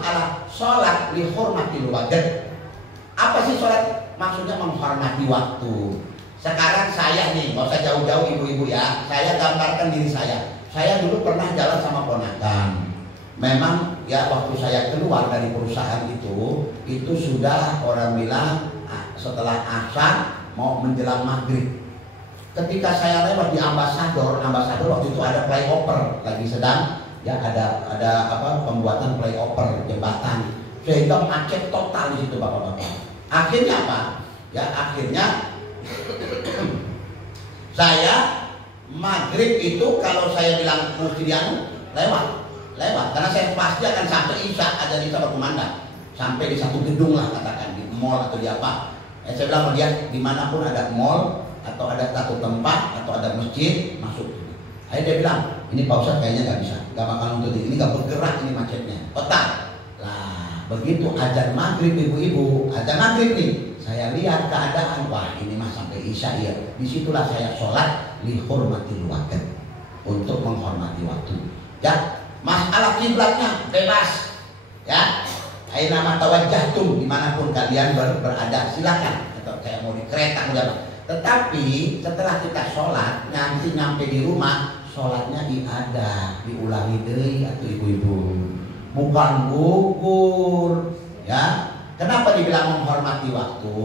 masalah sholat li hurmatil waqt. Apa sih sholat? Maksudnya menghormati waktu. Sekarang saya nih, nggak usah jauh-jauh ibu-ibu ya, saya gambarkan diri saya. Saya dulu pernah jalan sama ponakan. Memang ya waktu saya keluar dari perusahaan itu sudah orang bilang setelah asar mau menjelang maghrib. Ketika saya lewat di ambasador waktu itu ada flyover lagi sedang ya ada apa pembuatan flyover jembatan, sehingga macet total di situ bapak-bapak. Akhirnya apa? Ya akhirnya saya maghrib itu kalau saya bilang mesti lewat karena saya pasti akan sampai isya, ada isya berkumandang sampai di satu gedung lah katakan di mall atau di apa. Saya bilang sama dia dimanapun ada mall atau ada satu tempat atau ada masjid masuk. Akhirnya dia bilang ini Pak Ustadz kayaknya nggak bisa, nggak bakal untuk ini nggak bergerak ini macetnya petang. Lah begitu azan maghrib ibu-ibu, azan maghrib nih saya lihat keadaan, wah ini mah sampai isya ya. Disitulah saya sholat li hurmatil waqt, untuk menghormati waktu. Ya, masalah kiblatnya bebas. Ya, aina ma tawajjahtum, dimanapun kalian berada silakan. Atau kayak mau di kereta udah. Tetapi setelah kita sholat nanti nyampe di rumah sholatnya diulangi deui atau ibu-ibu, bukan gugur. Ya. Kenapa dibilang menghormati waktu?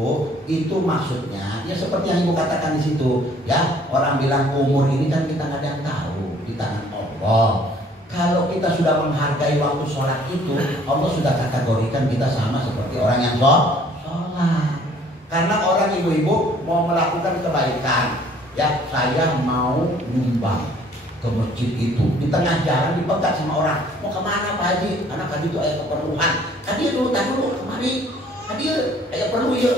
Itu maksudnya ya seperti yang ibu katakan di situ. Ya, orang bilang umur ini kan kita nggak ada yang tahu, di tangan Allah. Kalau kita sudah menghargai waktu sholat itu, Allah sudah kategorikan kita sama seperti orang yang sholat. Karena orang ibu-ibu mau melakukan kebaikan, ya saya mau nyumbang ke masjid itu, di tengah jalan dipegat sama orang, mau kemana Pak Haji? Anak Haji itu ada keperluan. Hadir dulu, tak dulu, kemari. Hadir, ada perlu ya.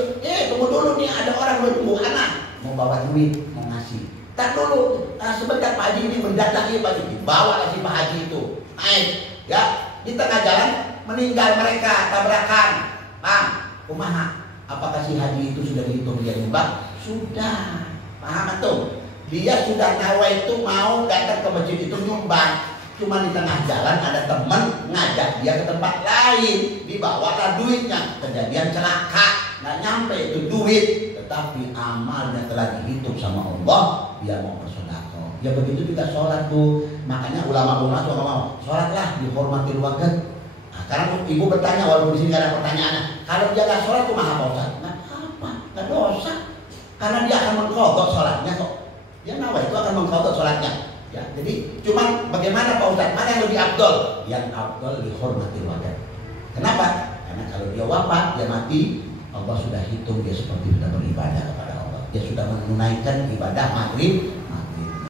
Tunggu dulu nih, ada orang menunggu anak, mau bawa duit, mau ngasih. Tak dulu, sebentar Pak Haji ini mendatangi Pak Haji, dibawa si Pak Haji itu, naik, ya di tengah jalan meninggal mereka tabrakan. Paham? Kumaha? Apakah si Haji itu sudah dihitung dia nyumbang? Sudah, paham tuh? Dia sudah nawa itu mau datang ke masjid itu nyumbang. Cuma di tengah jalan ada teman ngajak dia ke tempat lain, dibawalah duitnya. Kejadian celaka, nggak nyampe itu duit, tetapi amalnya telah dihitung sama Allah. Dia mau bersedekah. Ya begitu juga sholat tuh. Makanya ulama-ulama juga mau sholatlah dihormati waqt. Nah, karena ibu bertanya walaupun di sini nggak ada pertanyaannya, kalau dia nggak sholat tuh maha dosa? Nggak apa, nggak dosa. Karena dia akan mengkodok sholatnya kok. Dia nawa itu akan mengkodok sholatnya. Ya, jadi cuman bagaimana Pak Ustadz, mana yang lebih afdol? Yang afdol dihormati waqt. Kenapa? Karena kalau dia wafat, dia mati, Allah sudah hitung dia seperti sudah beribadah kepada Allah. Dia sudah menunaikan ibadah maghrib